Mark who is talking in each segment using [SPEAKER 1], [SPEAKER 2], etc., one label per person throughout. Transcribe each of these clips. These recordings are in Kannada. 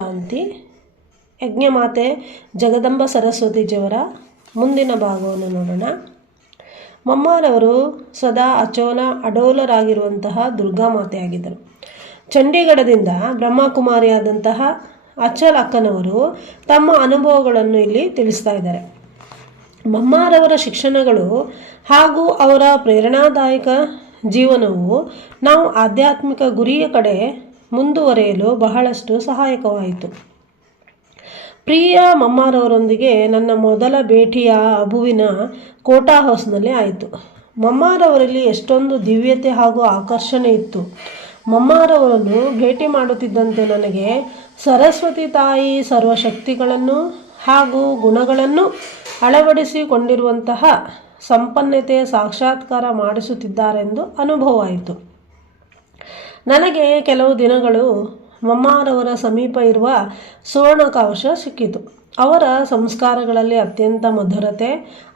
[SPEAKER 1] ಶಾಂತಿ. ಯಜ್ಞಮಾತೆ ಜಗದಂಬ ಸರಸ್ವತಿಜಿಯವರ ಮುಂದಿನ ಭಾಗವನ್ನು ನೋಡೋಣ. ಮಮ್ಮಾರವರು ಸದಾ ಅಚೋಲ ಅಡೋಲರಾಗಿರುವಂತಹ ದುರ್ಗಾಮಾತೆಯಾಗಿದ್ದರು ಚಂಡೀಗಢದಿಂದ ಬ್ರಹ್ಮಕುಮಾರಿಯಾದಂತಹ ಅಚ್ಚಲ್ ಅಕ್ಕನವರು ತಮ್ಮ ಅನುಭವಗಳನ್ನು ಇಲ್ಲಿ ತಿಳಿಸ್ತಾ ಇದ್ದಾರೆ. ಮಮ್ಮಾರವರ ಶಿಕ್ಷಣಗಳು ಹಾಗೂ ಅವರ ಪ್ರೇರಣಾದಾಯಕ ಜೀವನವು ನಾವು ಆಧ್ಯಾತ್ಮಿಕ ಗುರಿಯ ಕಡೆ ಮುಂದುವರಿಯಲು ಬಹಳಷ್ಟು ಸಹಾಯಕವಾಯಿತು. ಪ್ರಿಯ ಮಮ್ಮಾರವರೊಂದಿಗೆ ನನ್ನ ಮೊದಲ ಭೇಟಿಯ ಅಬುವಿನ ಕೋಟಾ ಹೌಸ್ನಲ್ಲಿ ಆಯಿತು. ಮಮ್ಮಾರವರಲ್ಲಿ ಎಷ್ಟೊಂದು ದಿವ್ಯತೆ ಹಾಗೂ ಆಕರ್ಷಣೆ ಇತ್ತು. ಮಮ್ಮಾರವರನ್ನು ಭೇಟಿ ಮಾಡುತ್ತಿದ್ದಂತೆ ನನಗೆ ಸರಸ್ವತಿ ತಾಯಿ ಸರ್ವಶಕ್ತಿಗಳನ್ನು ಹಾಗೂ ಗುಣಗಳನ್ನು ಅಳವಡಿಸಿಕೊಂಡಿರುವಂತಹ ಸಂಪನ್ನತೆಯ ಸಾಕ್ಷಾತ್ಕಾರ ಮಾಡಿಸುತ್ತಿದ್ದಾರೆಂದು ಅನುಭವವಾಯಿತು. ನನಗೆ ಕೆಲವು ದಿನಗಳು ಮಮ್ಮಾರವರ ಸಮೀಪ ಇರುವ ಸುವರ್ಣಕಾವಶ ಸಿಕ್ಕಿತು. ಅವರ ಸಂಸ್ಕಾರಗಳಲ್ಲಿ ಅತ್ಯಂತ ಮಧುರತೆ,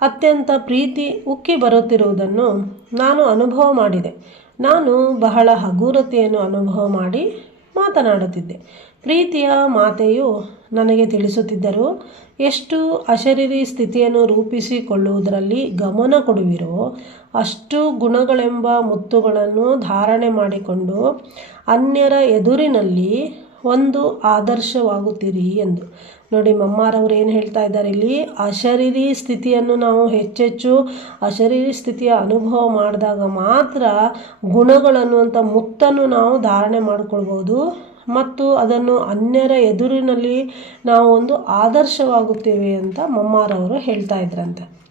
[SPEAKER 1] ಅತ್ಯಂತ ಪ್ರೀತಿ ಉಕ್ಕಿ ಬರುತ್ತಿರುವುದನ್ನು ನಾನು ಅನುಭವ ಮಾಡಿದೆ. ನಾನು ಬಹಳ ಹಗುರತೆಯನ್ನು ಅನುಭವ ಮಾಡಿ ಮಾತನಾಡುತ್ತಿದ್ದೆ. ಪ್ರೀತಿಯ ಮಾತೆಯು ನನಗೆ ತಿಳಿಸುತ್ತಿದ್ದರು ಎಷ್ಟು ಅಶರೀರಿ ಸ್ಥಿತಿಯನ್ನು ರೂಪಿಸಿಕೊಳ್ಳುವುದರಲ್ಲಿ ಗಮನ ಕೊಡುವಿರೋ ಅಷ್ಟು ಗುಣಗಳೆಂಬ ಮುತ್ತುಗಳನ್ನು ಧಾರಣೆ ಮಾಡಿಕೊಂಡು ಅನ್ಯರ ಎದುರಿನಲ್ಲಿ ಒಂದು ಆದರ್ಶವಾಗುತ್ತೀರಿ ಎಂದು. ನೋಡಿ, ಮಮ್ಮಾರವರು ಏನು ಹೇಳ್ತಾ ಇದ್ದಾರೆ ಇಲ್ಲಿ? ಅಶರೀರಿ ಸ್ಥಿತಿಯನ್ನು ನಾವು ಹೆಚ್ಚೆಚ್ಚು ಅಶರೀರಿ ಸ್ಥಿತಿಯ ಅನುಭವ ಮಾಡಿದಾಗ ಮಾತ್ರ ಗುಣಗಳನ್ನುವಂಥ ಮುತ್ತನ್ನು ನಾವು ಧಾರಣೆ ಮಾಡಿಕೊಳ್ಬೋದು ಮತ್ತು ಅದನ್ನು ಅನ್ಯರ ಎದುರಿನಲ್ಲಿ ನಾವು ಒಂದು ಆದರ್ಶವಾಗುತ್ತೇವೆ ಅಂತ ಮಮ್ಮಾರವರು ಹೇಳ್ತಾ ಇದ್ರಂತೆ.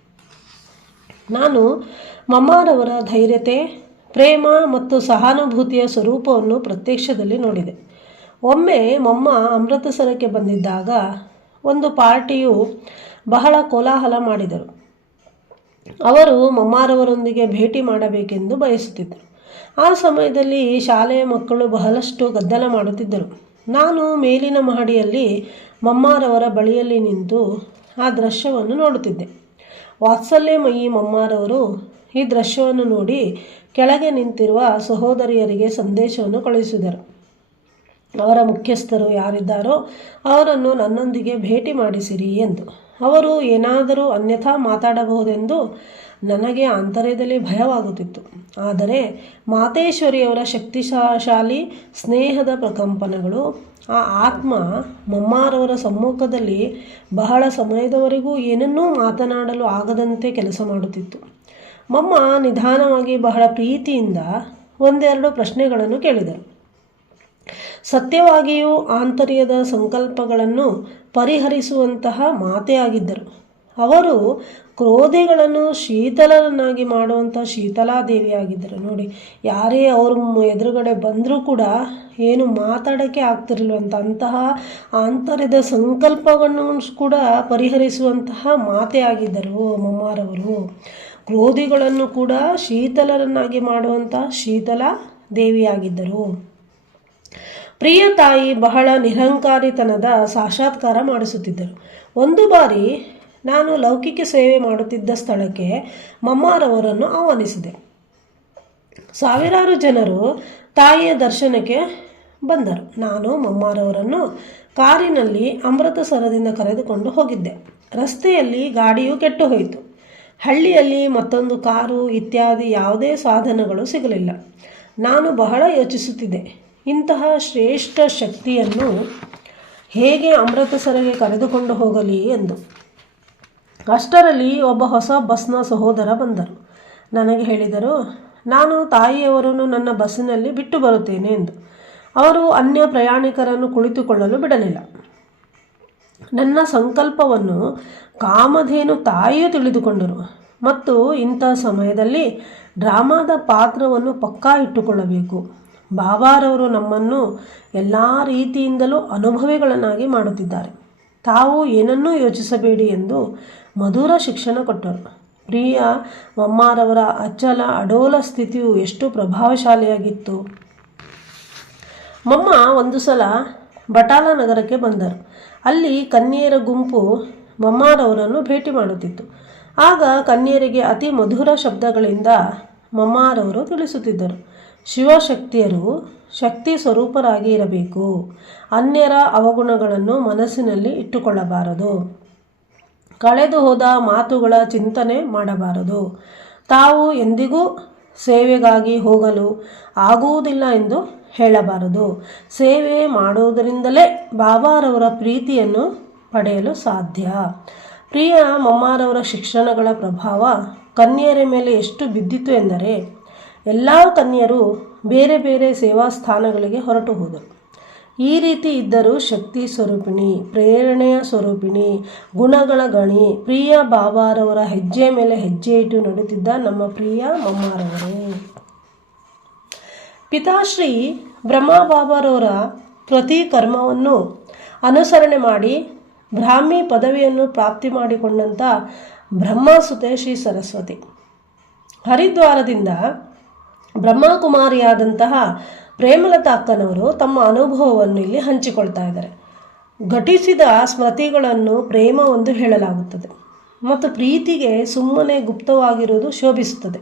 [SPEAKER 1] ನಾನು ಮಮ್ಮಾರವರ ಧೈರ್ಯತೆ, ಪ್ರೇಮ ಮತ್ತು ಸಹಾನುಭೂತಿಯ ಸ್ವರೂಪವನ್ನು ಪ್ರತ್ಯಕ್ಷದಲ್ಲಿ ನೋಡಿದೆ. ಒಮ್ಮೆ ಮಮ್ಮ ಅಮೃತಸರಕ್ಕೆ ಬಂದಿದ್ದಾಗ ಒಂದು ಪಾರ್ಟಿಯು ಬಹಳ ಕೋಲಾಹಲ ಮಾಡಿದರು. ಅವರು ಮಮ್ಮಾರವರೊಂದಿಗೆ ಭೇಟಿ ಮಾಡಬೇಕೆಂದು ಬಯಸುತ್ತಿದ್ದರು. ಆ ಸಮಯದಲ್ಲಿ ಶಾಲೆಯ ಮಕ್ಕಳು ಬಹಳಷ್ಟು ಗದ್ದಲ ಮಾಡುತ್ತಿದ್ದರು. ನಾನು ಮೇಲಿನ ಮಹಡಿಯಲ್ಲಿ ಮಮ್ಮಾರವರ ಬಳಿಯಲ್ಲಿ ನಿಂತು ಆ ದೃಶ್ಯವನ್ನು ನೋಡುತ್ತಿದ್ದೆ. ವಾತ್ಸಲ್ಯಮಯಿ ಮಮ್ಮಾರವರು ಈ ದೃಶ್ಯವನ್ನು ನೋಡಿ ಕೆಳಗೆ ನಿಂತಿರುವ ಸಹೋದರಿಯರಿಗೆ ಸಂದೇಶವನ್ನು ಕಳುಹಿಸಿದರು. ಅವರ ಮುಖ್ಯಸ್ಥರು ಯಾರಿದ್ದಾರೋ ಅವರನ್ನು ನನ್ನೊಂದಿಗೆ ಭೇಟಿ ಮಾಡಿಸಿರಿ ಎಂದು. ಅವರು ಏನಾದರೂ ಅನ್ಯಥಾ ಮಾತಾಡಬಹುದೆಂದು ನನಗೆ ಆಂತರ್ಯದಲ್ಲಿ ಭಯವಾಗುತ್ತಿತ್ತು. ಆದರೆ ಮಾತೇಶ್ವರಿಯವರ ಶಕ್ತಿಶಾಲಿ ಸ್ನೇಹದ ಪ್ರಕಂಪನಗಳು ಆ ಆತ್ಮ ಮಮ್ಮಾರವರ ಸಮ್ಮುಖದಲ್ಲಿ ಬಹಳ ಸಮಯದವರೆಗೂ ಏನನ್ನೂ ಮಾತನಾಡಲು ಆಗದಂತೆ ಕೆಲಸ ಮಾಡುತ್ತಿತ್ತು. ಮಮ್ಮ ನಿಧಾನವಾಗಿ ಬಹಳ ಪ್ರೀತಿಯಿಂದ ಒಂದೆರಡು ಪ್ರಶ್ನೆಗಳನ್ನು ಕೇಳಿದರು. ಸತ್ಯವಾಗಿಯೂ ಆಂತರ್ಯದ ಸಂಕಲ್ಪಗಳನ್ನು ಪರಿಹರಿಸುವಂತಹ ಮಾತೆಯಾಗಿದ್ದರು ಅವರು ಕ್ರೋಧಿಗಳನ್ನು ಶೀತಲರನ್ನಾಗಿ ಮಾಡುವಂಥ ಶೀತಲಾದೇವಿಯಾಗಿದ್ದರು. ನೋಡಿ, ಯಾರೇ ಅವ್ರ ಎದುರುಗಡೆ ಬಂದರೂ ಕೂಡ ಏನು ಮಾತಾಡೋಕ್ಕೆ ಆಗ್ತಿರಲ್ವಂತ ಅಂತಹ ಆಂತರ್ಯದ ಸಂಕಲ್ಪವನ್ನು ಕೂಡ ಪರಿಹರಿಸುವಂತಹ ಮಾತೆಯಾಗಿದ್ದರು ಮಮ್ಮಾರವರು. ಕ್ರೋಧಿಗಳನ್ನು ಕೂಡ ಶೀತಲರನ್ನಾಗಿ ಮಾಡುವಂಥ ಶೀತಲ ದೇವಿಯಾಗಿದ್ದರು ಪ್ರಿಯ ತಾಯಿ ಬಹಳ ನಿರಂಕಾರಿತನದ ಸಾಕ್ಷಾತ್ಕಾರ ಮಾಡಿಸುತ್ತಿದ್ದರು. ಒಂದು ಬಾರಿ ನಾನು ಲೌಕಿಕ ಸೇವೆ ಮಾಡುತ್ತಿದ್ದ ಸ್ಥಳಕ್ಕೆ ಮಮ್ಮಾರವರನ್ನು ಆಹ್ವಾನಿಸಿದೆ. ಸಾವಿರಾರು ಜನರು ತಾಯಿಯ ದರ್ಶನಕ್ಕೆ ಬಂದರು. ನಾನು ಮಮ್ಮಾರವರನ್ನು ಕಾರಿನಲ್ಲಿ ಅಮೃತಸರದಿಂದ ಕರೆದುಕೊಂಡು ಹೋಗಿದ್ದೆ. ರಸ್ತೆಯಲ್ಲಿ ಗಾಡಿಯು ಕೆಟ್ಟು ಹೋಯಿತು ಹಳ್ಳಿಯಲ್ಲಿ ಮತ್ತೊಂದು ಕಾರು, ಇತ್ಯಾದಿ ಯಾವುದೇ ಸಾಧನಗಳು ಸಿಗಲಿಲ್ಲ. ನಾನು ಬಹಳ ಯೋಚಿಸುತ್ತಿದ್ದೆ. ಇಂತಹ ಶ್ರೇಷ್ಠ ಶಕ್ತಿಯನ್ನು ಹೇಗೆ ಅಮೃತಸರಗೆ ಕರೆದುಕೊಂಡು ಹೋಗಲಿ ಎಂದು. ಅಷ್ಟರಲ್ಲಿ ಒಬ್ಬ ಹೊಸ ಬಸ್ನ ಸಹೋದರ ಬಂದರು. ನನಗೆ ಹೇಳಿದರು, ನಾನು ತಾಯಿಯವರನ್ನು ನನ್ನ ಬಸ್ಸಿನಲ್ಲಿ ಬಿಟ್ಟು ಬರುತ್ತೇನೆ ಎಂದು. ಅವರು ಅನ್ಯ ಪ್ರಯಾಣಿಕರನ್ನು ಕುಳಿತುಕೊಳ್ಳಲು ಬಿಡಲಿಲ್ಲ. ನನ್ನ ಸಂಕಲ್ಪವನ್ನು ಕಾಮಧೇನು ತಾಯಿಯೂ ತಿಳಿದುಕೊಂಡರು ಮತ್ತು ಇಂಥ ಸಮಯದಲ್ಲಿ ಡ್ರಾಮಾದ ಪಾತ್ರವನ್ನು ಪಕ್ಕಾ ಇಟ್ಟುಕೊಳ್ಳಬೇಕು. ಬಾಬಾರವರು ನಮ್ಮನ್ನು ಎಲ್ಲ ರೀತಿಯಿಂದಲೂ ಅನುಭವಿಗಳನ್ನಾಗಿ ಮಾಡುತ್ತಿದ್ದಾರೆ. ತಾವು ಏನನ್ನೂ ಯೋಚಿಸಬೇಡಿ ಎಂದು ಮಧುರ ಶಿಕ್ಷಣ ಕೊಟ್ಟರು. ಪ್ರಿಯ ಮಮ್ಮಾರವರ ಅಚ್ಚಲ ಅಡೋಲ ಸ್ಥಿತಿಯು ಎಷ್ಟು ಪ್ರಭಾವಶಾಲಿಯಾಗಿತ್ತು. ಮಮ್ಮ ಒಂದು ಸಲ ಬಟಾಲ ನಗರಕ್ಕೆ ಬಂದರು. ಅಲ್ಲಿ ಕನ್ಯೆಯರ ಗುಂಪು ಮಮ್ಮಾರವರನ್ನು ಭೇಟಿ ಮಾಡುತ್ತಿತ್ತು. ಆಗ ಕನ್ಯರಿಗೆ ಅತಿ ಮಧುರ ಶಬ್ದಗಳಿಂದ ಮಮ್ಮಾರವರು ತಿಳಿಸುತ್ತಿದ್ದರು. ಶಿವಶಕ್ತಿಯರು ಶಕ್ತಿ ಸ್ವರೂಪರಾಗಿ ಇರಬೇಕು. ಅನ್ಯರ ಅವಗುಣಗಳನ್ನು ಮನಸ್ಸಿನಲ್ಲಿ ಇಟ್ಟುಕೊಳ್ಳಬಾರದು. ಕಳೆದು ಹೋದ ಮಾತುಗಳ ಚಿಂತನೆ ಮಾಡಬಾರದು. ತಾವು ಎಂದಿಗೂ ಸೇವೆಗಾಗಿ ಹೋಗಲು ಆಗುವುದಿಲ್ಲ ಎಂದು ಹೇಳಬಾರದು. ಸೇವೆ ಮಾಡುವುದರಿಂದಲೇ ಬಾಬಾರವರ ಪ್ರೀತಿಯನ್ನು ಪಡೆಯಲು ಸಾಧ್ಯ. ಪ್ರಿಯ ಮಮ್ಮಾರವರ ಶಿಕ್ಷಣಗಳ ಪ್ರಭಾವ ಕನ್ಯೆಯರ ಮೇಲೆ ಎಷ್ಟು ಬಿದ್ದಿತು ಎಂದರೆ, ಎಲ್ಲ ಕನ್ಯರು ಬೇರೆ ಬೇರೆ ಸೇವಾ ಸ್ಥಾನಗಳಿಗೆ ಹೊರಟು ಹೋದರು. ಈ ರೀತಿ ಇದ್ದರೂ ಶಕ್ತಿ ಸ್ವರೂಪಿಣಿ, ಪ್ರೇರಣೆಯ ಸ್ವರೂಪಿಣಿ, ಗುಣಗಳ ಗಣಿ, ಪ್ರಿಯ ಬಾಬಾರವರ ಹೆಜ್ಜೆ ಮೇಲೆ ಹೆಜ್ಜೆ ಇಟ್ಟು ನಡೆಯುತ್ತಿದ್ದ ನಮ್ಮ ಪ್ರಿಯ ಮಮ್ಮಾರವರೇ. ಪಿತಾಶ್ರೀ ಬ್ರಹ್ಮ ಬಾಬಾರವರ ಪ್ರತಿ ಕರ್ಮವನ್ನು ಅನುಸರಣೆ ಮಾಡಿ ಬ್ರಾಹ್ಮಿ ಪದವಿಯನ್ನು ಪ್ರಾಪ್ತಿ ಮಾಡಿಕೊಂಡಂಥ ಬ್ರಹ್ಮ ಸುತೇಶಿ ಸರಸ್ವತಿ. ಹರಿದ್ವಾರದಿಂದ ಬ್ರಹ್ಮಕುಮಾರಿಯಾದಂತಹ ಪ್ರೇಮಲತಾ ಅಕ್ಕನವರು ತಮ್ಮ ಅನುಭವವನ್ನು ಇಲ್ಲಿ ಹಂಚಿಕೊಳ್ತಾ ಇದ್ದಾರೆ. ಘಟಿಸಿದ ಸ್ಮೃತಿಗಳನ್ನು ಪ್ರೇಮ ಒಂದು ಹೇಳಲಾಗುತ್ತದೆ. ಮತ್ತು ಪ್ರೀತಿಗೆ ಸುಮ್ಮನೆ ಗುಪ್ತವಾಗಿರುವುದು ಶೋಭಿಸುತ್ತದೆ.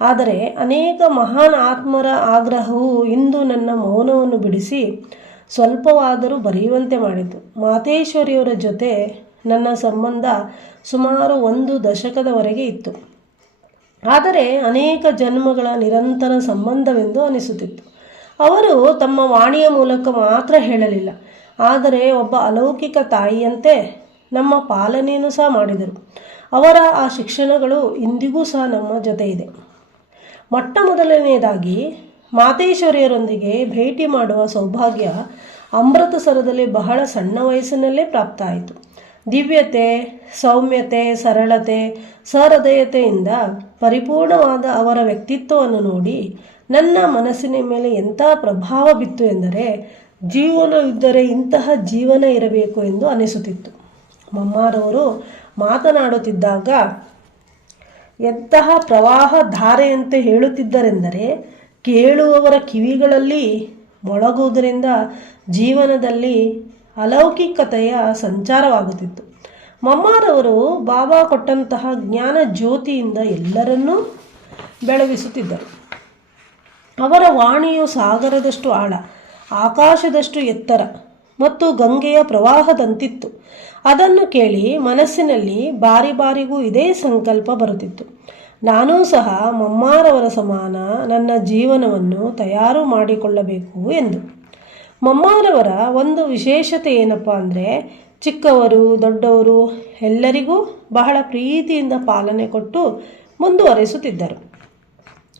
[SPEAKER 1] ಆದರೆ ಅನೇಕ ಮಹಾನ್ ಆತ್ಮರ ಆಗ್ರಹವು ಇಂದು ನನ್ನ ಮೌನವನ್ನು ಬಿಡಿಸಿ ಸ್ವಲ್ಪವಾದರೂ ಬರೆಯುವಂತೆ ಮಾಡಿತು. ಮಾತೇಶ್ವರಿಯವರ ಜೊತೆ ನನ್ನ ಸಂಬಂಧ ಸುಮಾರು ಒಂದು ದಶಕದವರೆಗೆ ಇತ್ತು. ಆದರೆ ಅನೇಕ ಜನ್ಮಗಳ ನಿರಂತರ ಸಂಬಂಧವೆಂದು ಅನಿಸುತ್ತಿತ್ತು. ಅವರು ತಮ್ಮ ವಾಣಿಯ ಮೂಲಕ ಮಾತ್ರ ಹೇಳಲಿಲ್ಲ. ಆದರೆ ಒಬ್ಬ ಅಲೌಕಿಕ ತಾಯಿಯಂತೆ ನಮ್ಮ ಪಾಲನೆಯನ್ನು ಸಹ ಮಾಡಿದರು. ಅವರ ಆ ಶಿಕ್ಷಣಗಳು ಇಂದಿಗೂ ಸಹ ನಮ್ಮ ಜೊತೆ ಇದೆ ಮೊಟ್ಟ ಮೊದಲನೆಯದಾಗಿ ಮಾತೇಶ್ವರಿಯರೊಂದಿಗೆ ಭೇಟಿ ಮಾಡುವ ಸೌಭಾಗ್ಯ ಅಮೃತಸರದಲ್ಲಿ ಬಹಳ ಸಣ್ಣ ವಯಸ್ಸಿನಲ್ಲೇ ಪ್ರಾಪ್ತ ಆಯಿತು. ದಿವ್ಯತೆ, ಸೌಮ್ಯತೆ, ಸರಳತೆ, ಸಹೃದಯತೆಯಿಂದ ಪರಿಪೂರ್ಣವಾದ ಅವರ ವ್ಯಕ್ತಿತ್ವವನ್ನು ನೋಡಿ ನನ್ನ ಮನಸ್ಸಿನ ಮೇಲೆ ಎಂಥ ಪ್ರಭಾವ ಬಿತ್ತು ಎಂದರೆ ಜೀವನವಿದ್ದರೆ ಇಂತಹ ಜೀವನ ಇರಬೇಕು ಎಂದು ಅನಿಸುತ್ತಿತ್ತು. ಮಮ್ಮಾರವರು ಮಾತನಾಡುತ್ತಿದ್ದಾಗ, ಎಂತಹ ಪ್ರವಾಹ ಧಾರೆಯಂತೆ ಹೇಳುತ್ತಿದ್ದರೆಂದರೆ ಕೇಳುವವರ ಕಿವಿಗಳಲ್ಲಿ ಮೊಳಗುವುದರಿಂದ ಜೀವನದಲ್ಲಿ ಅಲೌಕಿಕತೆಯ ಸಂಚಾರವಾಗುತ್ತಿತ್ತು. ಮಮ್ಮಾರವರು ಬಾಬಾ ಕೊಟ್ಟಂತಹ ಜ್ಞಾನ ಜ್ಯೋತಿಯಿಂದ ಎಲ್ಲರನ್ನೂ ಬೆಳಗಿಸುತ್ತಿದ್ದರು. ಅವರ ವಾಣಿಯು ಸಾಗರದಷ್ಟು ಆಳ, ಆಕಾಶದಷ್ಟು ಎತ್ತರ ಮತ್ತು ಗಂಗೆಯ ಪ್ರವಾಹದಂತಿತ್ತು. ಅದನ್ನು ಕೇಳಿ ಮನಸ್ಸಿನಲ್ಲಿ ಬಾರಿ ಬಾರಿಗೂ ಇದೇ ಸಂಕಲ್ಪ ಬರುತ್ತಿತ್ತು. ನಾನೂ ಸಹ ಮಮ್ಮಾರವರ ಸಮಾನ ನನ್ನ ಜೀವನವನ್ನು ತಯಾರು ಮಾಡಿಕೊಳ್ಳಬೇಕು ಎಂದು. ಮಮ್ಮಾರವರ ಒಂದು ವಿಶೇಷತೆ ಏನಪ್ಪ ಅಂದರೆ, ಚಿಕ್ಕವರು, ದೊಡ್ಡವರು ಎಲ್ಲರಿಗೂ ಬಹಳ ಪ್ರೀತಿಯಿಂದ ಪಾಲನೆ ಕೊಟ್ಟು ಮುಂದುವರಿಸುತ್ತಿದ್ದರು.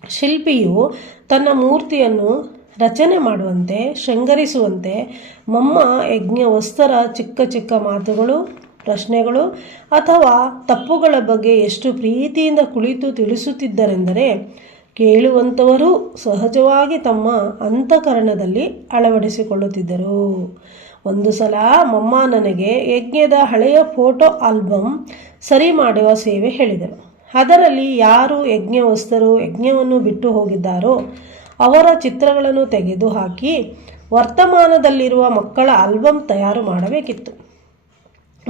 [SPEAKER 1] ಶಿಲ್ಪಿಯು ತನ್ನ ಮೂರ್ತಿಯನ್ನು ರಚನೆ ಮಾಡುವಂತೆ, ಶೃಂಗರಿಸುವಂತೆ, ಮಮ್ಮ ಯಜ್ಞ ವಸ್ತರ, ಚಿಕ್ಕ ಚಿಕ್ಕ ಮಾತುಗಳು, ಪ್ರಶ್ನೆಗಳು ಅಥವಾ ತಪ್ಪುಗಳ ಬಗ್ಗೆ ಎಷ್ಟು ಪ್ರೀತಿಯಿಂದ ಕುಳಿತು ತಿಳಿಸುತ್ತಿದ್ದರೆಂದರೆ ಕೇಳುವಂಥವರು ಸಹಜವಾಗಿ ತಮ್ಮ ಅಂತಃಕರಣದಲ್ಲಿ ಅಳವಡಿಸಿಕೊಳ್ಳುತ್ತಿದ್ದರು. ಒಂದು ಸಲ ಮಮ್ಮ ನನಗೆ ಯಜ್ಞದ ಹಳೆಯ ಫೋಟೋ ಆಲ್ಬಮ್ ಸರಿ ಮಾಡುವ ಸೇವೆ ಹೇಳಿದರು ಅದರಲ್ಲಿ ಯಾರು ಯಜ್ಞವಸ್ತರು ಯಜ್ಞವನ್ನು ಬಿಟ್ಟು ಹೋಗಿದ್ದಾರೋ ಅವರ ಚಿತ್ರಗಳನ್ನು ತೆಗೆದು ಹಾಕಿ ವರ್ತಮಾನದಲ್ಲಿರುವ ಮಕ್ಕಳ ಆಲ್ಬಮ್ ತಯಾರು ಮಾಡಬೇಕಿತ್ತು.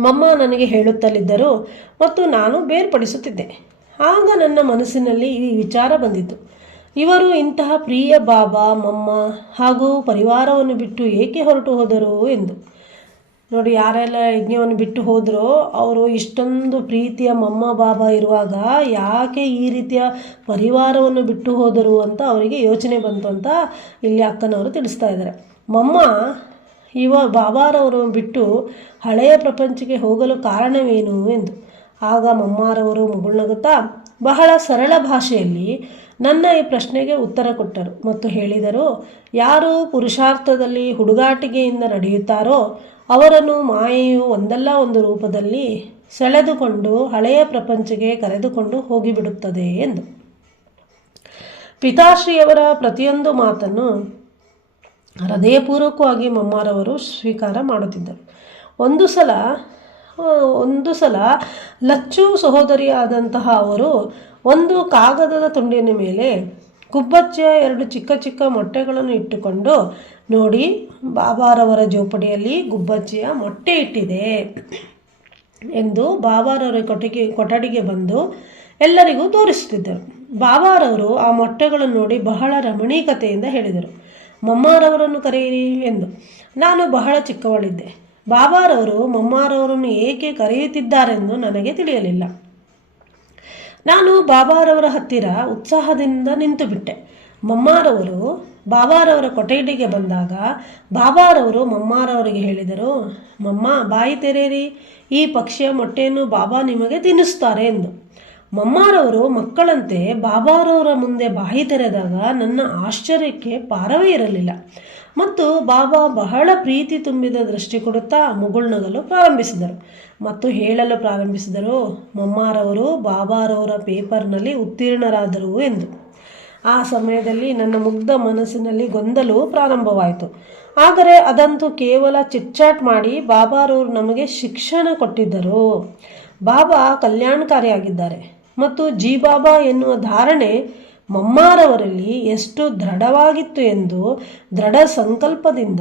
[SPEAKER 1] ಮಮ್ಮ ನನಗೆ ಹೇಳುತ್ತಲಿದ್ದರು ಮತ್ತು ನಾನು ಬೇರ್ಪಡಿಸುತ್ತಿದ್ದೆ. ಆಗ ನನ್ನ ಮನಸ್ಸಿನಲ್ಲಿ ಈ ವಿಚಾರ ಬಂದಿತು. ಇವರು ಇಂತಹ ಪ್ರಿಯ ಬಾಬಾ, ಮಮ್ಮ ಹಾಗೂ ಪರಿವಾರವನ್ನು ಬಿಟ್ಟು ಏಕೆ ಹೊರಟು ಹೋದರು ಎಂದು. ನೋಡಿ, ಯಾರೆಲ್ಲ ಯಜ್ಞವನ್ನು ಬಿಟ್ಟು ಹೋದರೋ ಅವರು ಇಷ್ಟೊಂದು ಪ್ರೀತಿಯ ಮಮ್ಮ, ಬಾಬಾ ಇರುವಾಗ ಯಾಕೆ ಈ ರೀತಿಯ ಪರಿವಾರವನ್ನು ಬಿಟ್ಟು ಹೋದರು ಅಂತ ಅವರಿಗೆ ಯೋಚನೆ ಬಂತು ಅಂತ ಇಲ್ಲಿ ಅಕ್ಕನವರು ತಿಳಿಸ್ತಾ ಇದ್ದಾರೆ. ಮಮ್ಮ, ಇವ ಬಾಬಾರವರು ಬಿಟ್ಟು ಹಳೆಯ ಪ್ರಪಂಚಕ್ಕೆ ಹೋಗಲು ಕಾರಣವೇನು ಎಂದು. ಆಗ ಮಮ್ಮಾರವರು ಮುಗುಳ್ನಗುತ್ತಾ, ಬಹಳ ಸರಳ ಭಾಷೆಯಲ್ಲಿ ನನ್ನ ಈ ಪ್ರಶ್ನೆಗೆ ಉತ್ತರ ಕೊಟ್ಟರು ಮತ್ತು ಹೇಳಿದರು, ಯಾರು ಪುರುಷಾರ್ಥದಲ್ಲಿ ಹುಡುಗಾಟಿಕೆಯಿಂದ ನಡೆಯುತ್ತಾರೋ ಅವರನ್ನು ಮಾಯೆಯು ಒಂದಲ್ಲ ಒಂದು ರೂಪದಲ್ಲಿ ಸೆಳೆದುಕೊಂಡು ಹಳೆಯ ಪ್ರಪಂಚಕ್ಕೆ ಕರೆದುಕೊಂಡು ಹೋಗಿಬಿಡುತ್ತದೆ ಎಂದು. ಪಿತಾಶ್ರೀಯವರ ಪ್ರತಿಯೊಂದು ಮಾತನ್ನು ಹೃದಯಪೂರ್ವಕವಾಗಿ ಮಮ್ಮಾರವರು ಸ್ವೀಕಾರ ಮಾಡುತ್ತಿದ್ದರು. ಒಂದು ಸಲ ಒಂದು ಸಲ ಲಚ್ಚು ಸಹೋದರಿಯಾದಂತಹ ಅವರು ಒಂದು ಕಾಗದದ ತುಂಡಿನ ಮೇಲೆ ಗುಬ್ಬಚ್ಚೆಯ ಎರಡು ಚಿಕ್ಕ ಚಿಕ್ಕ ಮೊಟ್ಟೆಗಳನ್ನು ಇಟ್ಟುಕೊಂಡು ನೋಡಿ ಬಾಬಾರವರ ಜೋಪಡಿಯಲ್ಲಿ ಗುಬ್ಬಚ್ಚಿಯ ಮೊಟ್ಟೆ ಇಟ್ಟಿದೆ ಎಂದು ಬಾಬಾರವರ ಕೊಟ್ಟಿಗೆ ಕೊಠಡಿಗೆ ಬಂದು ಎಲ್ಲರಿಗೂ ತೋರಿಸುತ್ತಿದ್ದರು. ಬಾಬಾರವರು ಆ ಮೊಟ್ಟೆಗಳನ್ನು ನೋಡಿ ಬಹಳ ರಮಣೀಕತೆಯಿಂದ ಹೇಳಿದರು. ಮಮ್ಮಾರವರನ್ನು ಕರೆಯಿರಿ ಎಂದು. ನಾನು ಬಹಳ ಚಿಕ್ಕವಳಿದ್ದೆ. ಬಾಬಾರವರು ಮಮ್ಮಾರವರನ್ನು ಏಕೆ ಕರೆಯುತ್ತಿದ್ದಾರೆಂದು ನನಗೆ ತಿಳಿಯಲಿಲ್ಲ. ನಾನು ಬಾಬಾರವರ ಹತ್ತಿರ ಉತ್ಸಾಹದಿಂದ ನಿಂತು ಬಿಟ್ಟೆ. ಮಮ್ಮಾರವರು ಬಾಬಾರವರ ಕೊಠಡಿಗೆ ಬಂದಾಗ ಬಾಬಾರವರು ಮಮ್ಮಾರವರಿಗೆ ಹೇಳಿದರು, ಮಮ್ಮ, ಬಾಯಿ ತೆರೆಯಿರಿ. ಈ ಪಕ್ಷಿಯ ಮೊಟ್ಟೆಯನ್ನು ಬಾಬಾ ನಿಮಗೆ ತಿನ್ನಿಸ್ತಾರೆ ಎಂದು. ಮಮ್ಮಾರವರು ಮಕ್ಕಳಂತೆ ಬಾಬಾರವರ ಮುಂದೆ ಬಾಯಿ ತೆರೆದಾಗ ನನ್ನ ಆಶ್ಚರ್ಯಕ್ಕೆ ಪಾರವೇ ಇರಲಿಲ್ಲ. ಮತ್ತು ಬಾಬಾ ಬಹಳ ಪ್ರೀತಿ ತುಂಬಿದ ದೃಷ್ಟಿ ಕೊಡುತ್ತಾ ಮುಗುಳ್ನಗಲು ಪ್ರಾರಂಭಿಸಿದರು. ಮತ್ತು ಹೇಳಲು ಪ್ರಾರಂಭಿಸಿದರು, ಮಮ್ಮಾರವರು ಬಾಬಾರವರ ಪೇಪರ್ನಲ್ಲಿ ಉತ್ತೀರ್ಣರಾದರು ಎಂದು. ಆ ಸಮಯದಲ್ಲಿ ನನ್ನ ಮುಗ್ಧ ಮನಸ್ಸಿನಲ್ಲಿ ಗೊಂದಲವು ಪ್ರಾರಂಭವಾಯಿತು. ಆದರೆ ಅದಂತೂ ಕೇವಲ ಚಿಟ್ಚಾಟ್ ಮಾಡಿ ಬಾಬಾರವರು ನಮಗೆ ಶಿಕ್ಷಣ ಕೊಟ್ಟಿದ್ದರು. ಬಾಬಾ ಕಲ್ಯಾಣಕಾರಿಯಾಗಿದ್ದಾರೆ. ಮತ್ತು ಜಿ ಬಾಬಾ ಎನ್ನುವ ಧಾರಣೆ ಮಮ್ಮಾರವರಲ್ಲಿ ಎಷ್ಟು ದೃಢವಾಗಿತ್ತು ಎಂದು ದೃಢ ಸಂಕಲ್ಪದಿಂದ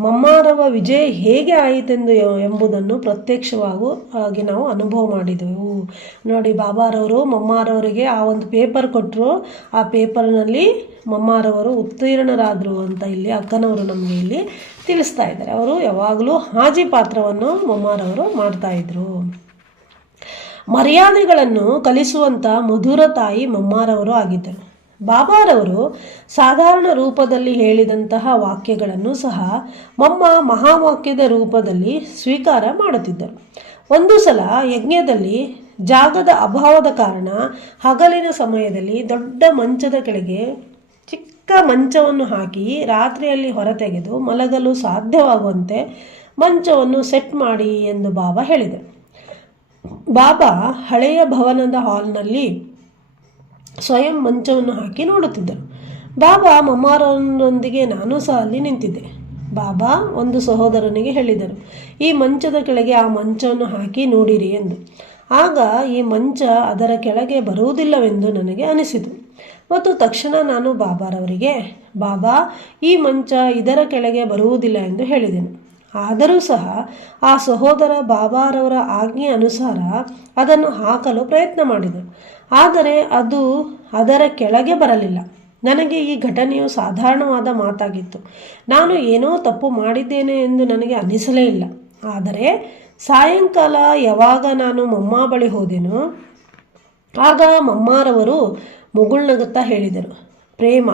[SPEAKER 1] ಮಮ್ಮಾರವ ವಿಜಯ ಹೇಗೆ ಆಯಿತೆಂದು ಎಂಬುದನ್ನು ಪ್ರತ್ಯಕ್ಷವಾಗೂ ಆಗಿ ನಾವು ಅನುಭವ ಮಾಡಿದೆವು. ನೋಡಿ, ಬಾಬಾರವರು ಮಮ್ಮಾರವರಿಗೆ ಆ ಒಂದು ಪೇಪರ್ ಕೊಟ್ಟರು ಆ ಪೇಪರ್ನಲ್ಲಿ ಮಮ್ಮಾರವರು ಉತ್ತೀರ್ಣರಾದರು ಅಂತ ಇಲ್ಲಿ ಅಕ್ಕನವರು ನಮಗೆ ಇಲ್ಲಿ ತಿಳಿಸ್ತಾ ಇದ್ದಾರೆ. ಅವರು ಯಾವಾಗಲೂ ಹಾಜಿ ಪಾತ್ರವನ್ನು ಮಮ್ಮಾರವರು ಮಾಡ್ತಾಯಿದ್ರು ಮರ್ಯಾದೆಗಳನ್ನು ಕಲಿಸುವಂಥ ಮಧುರ ತಾಯಿ ಮಮ್ಮಾರವರು ಆಗಿದ್ದರು ಬಾಬಾರವರು ಸಾಧಾರಣ ರೂಪದಲ್ಲಿ ಹೇಳಿದಂತಹ ವಾಕ್ಯಗಳನ್ನು ಸಹ ಮಮ್ಮ ಮಹಾವಾಕ್ಯದ ರೂಪದಲ್ಲಿ ಸ್ವೀಕಾರ ಮಾಡುತ್ತಿದ್ದರು. ಒಂದು ಸಲ ಯಜ್ಞದಲ್ಲಿ ಜಾಗದ ಅಭಾವದ ಕಾರಣ ಹಗಲಿನ ಸಮಯದಲ್ಲಿ ದೊಡ್ಡ ಮಂಚದ ಕೆಳಗೆ ಚಿಕ್ಕ ಮಂಚವನ್ನು ಹಾಕಿ ರಾತ್ರಿಯಲ್ಲಿ ಹೊರತೆಗೆದು ಮಲಗಲು ಸಾಧ್ಯವಾಗುವಂತೆ ಮಂಚವನ್ನು ಸೆಟ್ ಮಾಡಿ ಎಂದು ಬಾಬಾ ಹೇಳಿದರು. ಬಾಬಾ ಹಳೆಯ ಭವನದ ಹಾಲ್ನಲ್ಲಿ ಸ್ವಯಂ ಮಂಚವನ್ನು ಹಾಕಿ ನೋಡುತ್ತಿದ್ದರು. ಬಾಬಾ ಮಮ್ಮಾರನೊಂದಿಗೆ ನಾನು ಸಹ ಅಲ್ಲಿ ನಿಂತಿದ್ದೆ. ಬಾಬಾ ಒಂದು ಸಹೋದರನಿಗೆ ಹೇಳಿದರು, ಈ ಮಂಚದ ಕೆಳಗೆ ಆ ಮಂಚವನ್ನು ಹಾಕಿ ನೋಡಿರಿ ಎಂದು. ಆಗ ಈ ಮಂಚ ಅದರ ಕೆಳಗೆ ಬರುವುದಿಲ್ಲವೆಂದು ನನಗೆ ಅನಿಸಿತು. ಮತ್ತು ತಕ್ಷಣ ನಾನು ಬಾಬಾರವರಿಗೆ, ಬಾಬಾ, ಈ ಮಂಚ ಇದರ ಕೆಳಗೆ ಬರುವುದಿಲ್ಲ ಎಂದು ಹೇಳಿದೆನು. ಆದರೂ ಸಹ ಆ ಸಹೋದರ ಬಾಬಾರವರ ಆಜ್ಞೆ ಅನುಸಾರ ಅದನ್ನು ಹಾಕಲು ಪ್ರಯತ್ನ ಮಾಡಿದರು ಆದರೆ ಅದು ಅದರ ಕೆಳಗೆ ಬರಲಿಲ್ಲ. ನನಗೆ ಈ ಘಟನೆಯು ಸಾಧಾರಣವಾದ ಮಾತಾಗಿತ್ತು. ನಾನು ಏನೋ ತಪ್ಪು ಮಾಡಿದ್ದೇನೆ ಎಂದು ನನಗೆ ಅನಿಸಲೇ ಇಲ್ಲ. ಆದರೆ ಸಾಯಂಕಾಲ ಯಾವಾಗ ನಾನು ಮಮ್ಮ ಬಳಿ ಹೋದೆನೋ, ಆಗ ಮಮ್ಮಾರವರು ಮುಗುಳ್ನಗುತ್ತಾ ಹೇಳಿದರು, ಪ್ರೇಮ,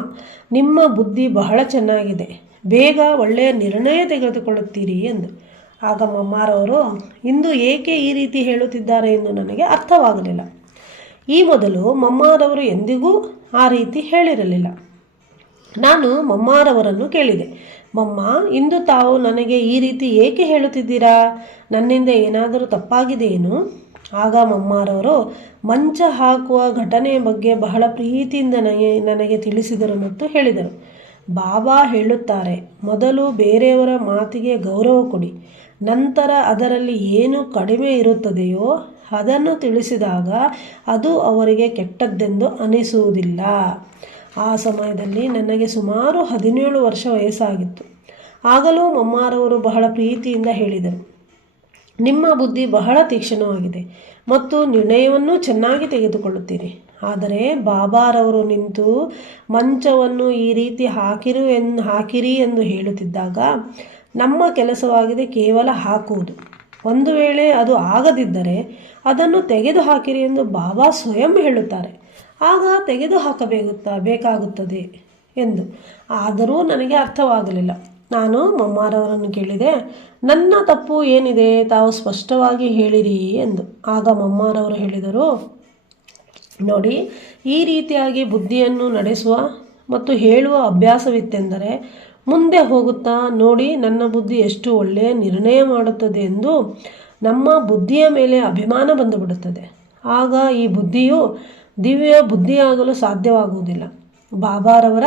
[SPEAKER 1] ನಿಮ್ಮ ಬುದ್ಧಿ ಬಹಳ ಚೆನ್ನಾಗಿದೆ. ಬೇಗ ಒಳ್ಳೆಯ ನಿರ್ಣಯ ತೆಗೆದುಕೊಳ್ಳುತ್ತೀರಿ ಎಂದು. ಆಗ ಮಮ್ಮಾರವರು, ಇಂದು ಏಕೆ ಈ ರೀತಿ ಹೇಳುತ್ತಿದ್ದಾರೆ ಎಂದು ನನಗೆ ಅರ್ಥವಾಗಲಿಲ್ಲ. ಈ ಮೊದಲು ಮಮ್ಮಾರವರು ಎಂದಿಗೂ ಆ ರೀತಿ ಹೇಳಿರಲಿಲ್ಲ. ನಾನು ಮಮ್ಮಾರವರನ್ನು ಕೇಳಿದೆ. ಮಮ್ಮ, ಇಂದು ತಾವು ನನಗೆ ಈ ರೀತಿ ಏಕೆ ಹೇಳುತ್ತಿದ್ದೀರಾ? ನನ್ನಿಂದ ಏನಾದರೂ ತಪ್ಪಾಗಿದೆಯೇನು? ಆಗ ಮಮ್ಮಾರವರು, ಮಂಚ ಹಾಕುವ ಘಟನೆಯ ಬಗ್ಗೆ ಬಹಳ ಪ್ರೀತಿಯಿಂದ ನನಗೆ ನನಗೆ ತಿಳಿಸಿದರು ಮತ್ತು ಹೇಳಿದರು. ಬಾಬಾ ಹೇಳುತ್ತಾರೆ, ಮೊದಲು ಬೇರೆಯವರ ಮಾತಿಗೆ ಗೌರವ ಕೊಡಿ, ನಂತರ ಅದರಲ್ಲಿ ಏನು ಕಡಿಮೆ ಇರುತ್ತದೆಯೋ ಅದನ್ನು ತಿಳಿಸಿದಾಗ ಅದು ಅವರಿಗೆ ಕೆಟ್ಟದ್ದೆಂದು ಅನಿಸುವುದಿಲ್ಲ. ಆ ಸಮಯದಲ್ಲಿ ನನಗೆ ಸುಮಾರು ಹದಿನೇಳು ವರ್ಷ ವಯಸ್ಸಾಗಿತ್ತು. ಆಗಲೂ ಮಮ್ಮಾರವರು ಬಹಳ ಪ್ರೀತಿಯಿಂದ ಹೇಳಿದರು. ನಿಮ್ಮ ಬುದ್ಧಿ ಬಹಳ ತೀಕ್ಷ್ಣವಾಗಿದೆ ಮತ್ತು ನಿರ್ಣಯವನ್ನು ಚೆನ್ನಾಗಿ ತೆಗೆದುಕೊಳ್ಳುತ್ತೀರಿ. ಆದರೆ ಬಾಬಾರವರು ನಿಂತು, ಮಂಚವನ್ನು ಈ ರೀತಿ ಹಾಕಿರು ಎನ್, ಹಾಕಿರಿ ಎಂದು ಹೇಳುತ್ತಿದ್ದಾಗ, ನಮ್ಮ ಕೆಲಸವಾಗಿದೆ ಕೇವಲ ಹಾಕುವುದು. ಒಂದು ವೇಳೆ ಅದು ಆಗದಿದ್ದರೆ ಅದನ್ನು ತೆಗೆದು ಹಾಕಿರಿ ಎಂದು ಬಾಬಾ ಸ್ವಯಂ ಹೇಳುತ್ತಾರೆ. ಆಗ ತೆಗೆದು ಹಾಕಬೇಕುತ್ತ ಬೇಕಾಗುತ್ತದೆ ಎಂದು. ಆದರೂ ನನಗೆ ಅರ್ಥವಾಗಲಿಲ್ಲ. ನಾನು ಮಮ್ಮಾರವರನ್ನು ಕೇಳಿದೆ ನನ್ನ ತಪ್ಪು ಏನಿದೆ ತಾವು ಸ್ಪಷ್ಟವಾಗಿ ಹೇಳಿರಿ ಎಂದು. ಆಗ ಮಮ್ಮಾರವರು ಹೇಳಿದರು, ನೋಡಿ, ಈ ರೀತಿಯಾಗಿ ಬುದ್ಧಿಯನ್ನು ನಡೆಸುವ ಮತ್ತು ಹೇಳುವ ಅಭ್ಯಾಸವಿತ್ತೆಂದರೆ ಮುಂದೆ ಹೋಗುತ್ತಾ ನೋಡಿ ನನ್ನ ಬುದ್ಧಿ ಎಷ್ಟು ಒಳ್ಳೆಯ ನಿರ್ಣಯ ಮಾಡುತ್ತದೆ ಎಂದು ನಮ್ಮ ಬುದ್ಧಿಯ ಮೇಲೆ ಅಭಿಮಾನ ಬಂದುಬಿಡುತ್ತದೆ. ಆಗ ಈ ಬುದ್ಧಿಯು ದಿವ್ಯ ಬುದ್ಧಿಯಾಗಲು ಸಾಧ್ಯವಾಗುವುದಿಲ್ಲ. ಬಾಬಾರವರ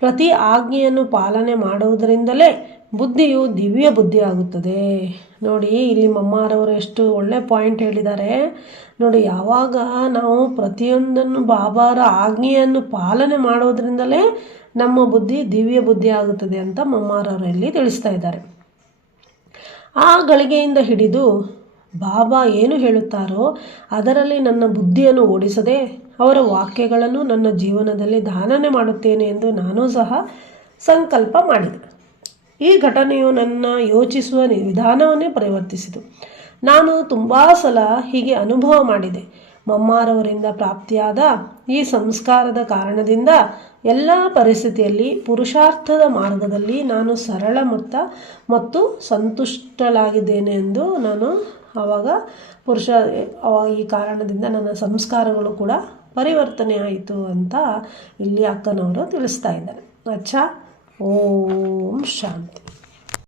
[SPEAKER 1] ಪ್ರತಿ ಆಜ್ಞೆಯನ್ನು ಪಾಲನೆ ಮಾಡುವುದರಿಂದಲೇ ಬುದ್ಧಿಯು ದಿವ್ಯ ಬುದ್ಧಿ ಆಗುತ್ತದೆ. ನೋಡಿ, ಇಲ್ಲಿ ಮಮ್ಮಾರವರು ಎಷ್ಟು ಒಳ್ಳೆ ಪಾಯಿಂಟ್ ಹೇಳಿದ್ದಾರೆ. ನೋಡಿ, ಯಾವಾಗ ನಾವು ಪ್ರತಿಯೊಂದನ್ನು ಬಾಬಾರ ಆಜ್ಞೆಯನ್ನು ಪಾಲನೆ ಮಾಡೋದ್ರಿಂದಲೇ ನಮ್ಮ ಬುದ್ಧಿ ದಿವ್ಯ ಬುದ್ಧಿ ಆಗುತ್ತದೆ ಅಂತ ಮಮ್ಮಾರವರು ಇಲ್ಲಿ ತಿಳಿಸ್ತಾ ಇದ್ದಾರೆ. ಆ ಗಳಿಗೆಯಿಂದ ಹಿಡಿದು ಬಾಬಾ ಏನು ಹೇಳುತ್ತಾರೋ ಅದರಲ್ಲಿ ನನ್ನ ಬುದ್ಧಿಯನ್ನು ಓಡಿಸದೆ ಅವರ ವಾಕ್ಯಗಳನ್ನು ನನ್ನ ಜೀವನದಲ್ಲಿ ಧಾರಣೆ ಮಾಡುತ್ತೇನೆ ಎಂದು ನಾನು ಸಹ ಸಂಕಲ್ಪ ಮಾಡಿದೆ. ಈ ಘಟನೆಯು ನನ್ನ ಯೋಚಿಸುವ ವಿಧಾನವನ್ನೇ ಪರಿವರ್ತಿಸಿತು. ನಾನು ತುಂಬ ಸಲ ಹೀಗೆ ಅನುಭವ ಮಾಡಿದೆ. ಮಮ್ಮಾರವರಿಂದ ಪ್ರಾಪ್ತಿಯಾದ ಈ ಸಂಸ್ಕಾರದ ಕಾರಣದಿಂದ ಎಲ್ಲ ಪರಿಸ್ಥಿತಿಯಲ್ಲಿ ಪುರುಷಾರ್ಥದ ಮಾರ್ಗದಲ್ಲಿ ನಾನು ಸರಳ ಮೊತ್ತ ಮತ್ತು ಸಂತುಷ್ಟಳಾಗಿದ್ದೇನೆ ಎಂದು ನಾನು ಆವಾಗ ಪುರುಷ ಈ ಕಾರಣದಿಂದ ನನ್ನ ಸಂಸ್ಕಾರಗಳು ಕೂಡ ಪರಿವರ್ತನೆ ಆಯಿತು ಅಂತ ಇಲ್ಲಿ ಅಕ್ಕನವರು ತಿಳಿಸ್ತಾ ಇದ್ದಾರೆ. ಅಚ್ಚಾ. ಓಂ ಶಾಂತಿ